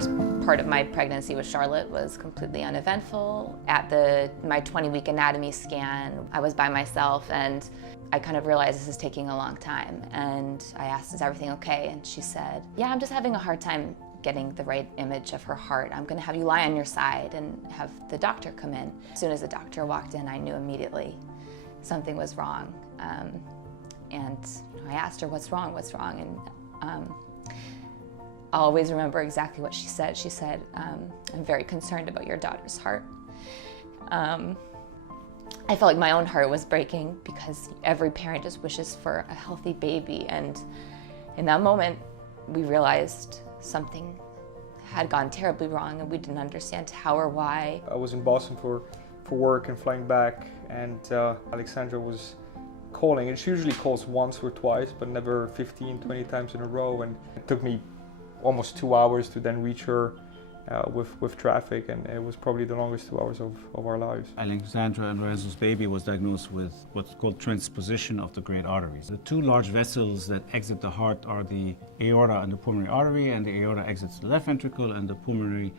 first part of my pregnancy with Charlotte was completely uneventful. At my 20-week anatomy scan, I was by myself and I kind of realized this is taking a long time. And I asked, is everything okay? And she said, yeah, I'm just having a hard time getting the right image of her heart. I'm gonna have you lie on your side and have the doctor come in. As soon as the doctor walked in, I knew immediately something was wrong. And I asked her, what's wrong? And I'll always remember exactly what she said. She said, I'm very concerned about your daughter's heart. I felt like my own heart was breaking because every parent just wishes for a healthy baby. And in that moment, we realized something had gone terribly wrong and we didn't understand how or why. I was in Boston for work and flying back, and Alexandra was calling, and she usually calls once or twice, but never 15, 20 times in a row. And it took me almost 2 hours to then reach her with traffic, and it was probably the longest 2 hours of our lives. Alexandra and Lorenzo's baby was diagnosed with what's called transposition of the great arteries. The two large vessels that exit the heart are the aorta and the pulmonary artery, and the aorta exits the left ventricle and the pulmonary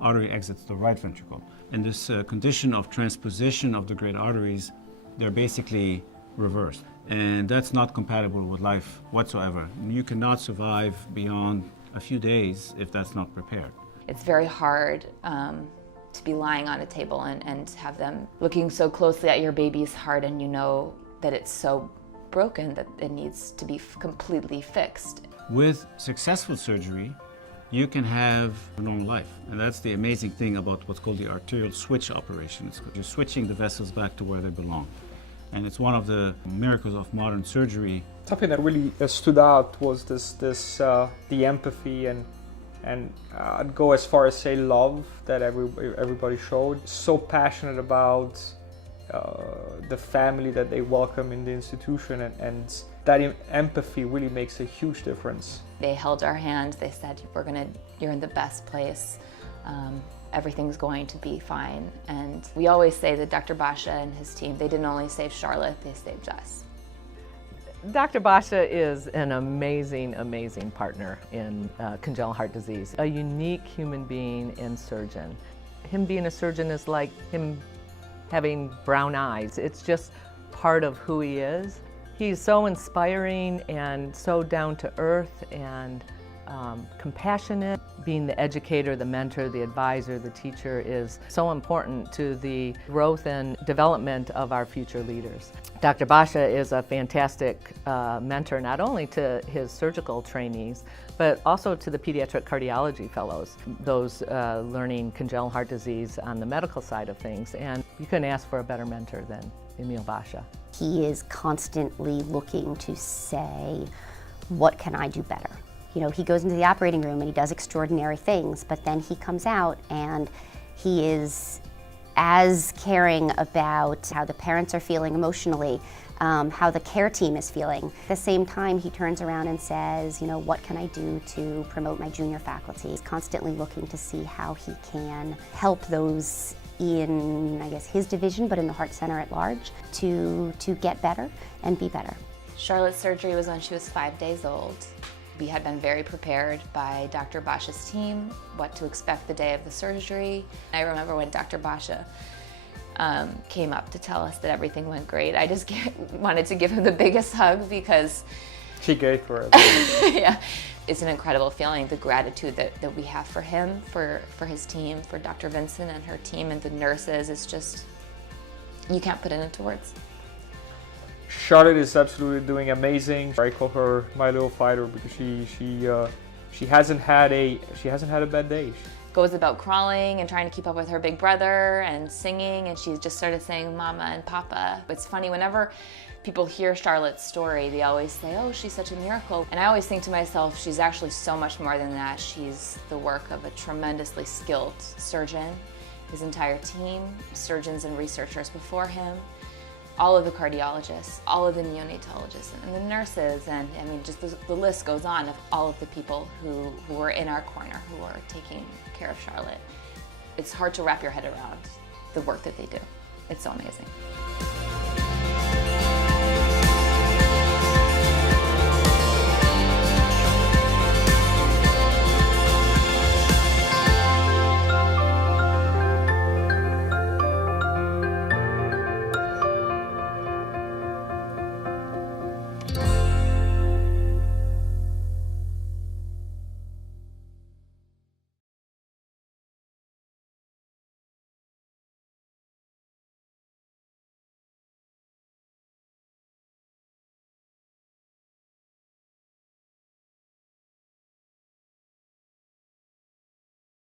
artery exits the right ventricle. In this condition of transposition of the great arteries, they're basically reversed. And that's not compatible with life whatsoever. You cannot survive beyond a few days if that's not prepared. It's very hard to be lying on a table and have them looking so closely at your baby's heart, and you know that it's so broken that it needs to be completely fixed. With successful surgery, you can have a normal life. And that's the amazing thing about what's called the arterial switch operation. You're switching the vessels back to where they belong. And it's one of the miracles of modern surgery. Something that really stood out was the empathy and I'd go as far as say love that everybody showed. So passionate about the family that they welcome in the institution, and that empathy really makes a huge difference. They held our hand. They said, you're in the best place. Everything's going to be fine. And we always say that Dr. Bacha and his team, they didn't only save Charlotte, they saved us. Dr. Bacha is an amazing, amazing partner in congenital heart disease. A unique human being and surgeon. Him being a surgeon is like him having brown eyes. It's just part of who he is. He's so inspiring and so down to earth and compassionate. Being the educator, the mentor, the advisor, the teacher is so important to the growth and development of our future leaders. Dr. Bacha is a fantastic mentor, not only to his surgical trainees, but also to the pediatric cardiology fellows, those learning congenital heart disease on the medical side of things. And you couldn't ask for a better mentor than Emile Bacha. He is constantly looking to say, what can I do better? You know, he goes into the operating room and he does extraordinary things, but then he comes out and he is as caring about how the parents are feeling emotionally, how the care team is feeling. At the same time, he turns around and says, you know, what can I do to promote my junior faculty? He's constantly looking to see how he can help those in, I guess, his division, but in the Heart Center at large, to get better and be better. Charlotte's surgery was when she was 5 days old. We had been very prepared by Dr. Bacha's team, what to expect the day of the surgery. I remember when Dr. Bacha came up to tell us that everything went great. I just wanted to give him the biggest hug because she gave for it. Yeah, it's an incredible feeling, the gratitude that we have for him, for his team, for Dr. Vincent and her team and the nurses. It's just, you can't put it into words. Charlotte is absolutely doing amazing. I call her my little fighter because she hasn't had a bad day. Goes about crawling and trying to keep up with her big brother and singing, and she's just started saying mama and papa. It's funny, whenever people hear Charlotte's story, they always say, oh, she's such a miracle. And I always think to myself, she's actually so much more than that. She's the work of a tremendously skilled surgeon, his entire team, surgeons and researchers before him, all of the cardiologists, all of the neonatologists, and the nurses, and I mean, just the list goes on of all of the people who were in our corner, who are taking care of Charlotte. It's hard to wrap your head around the work that they do. It's so amazing.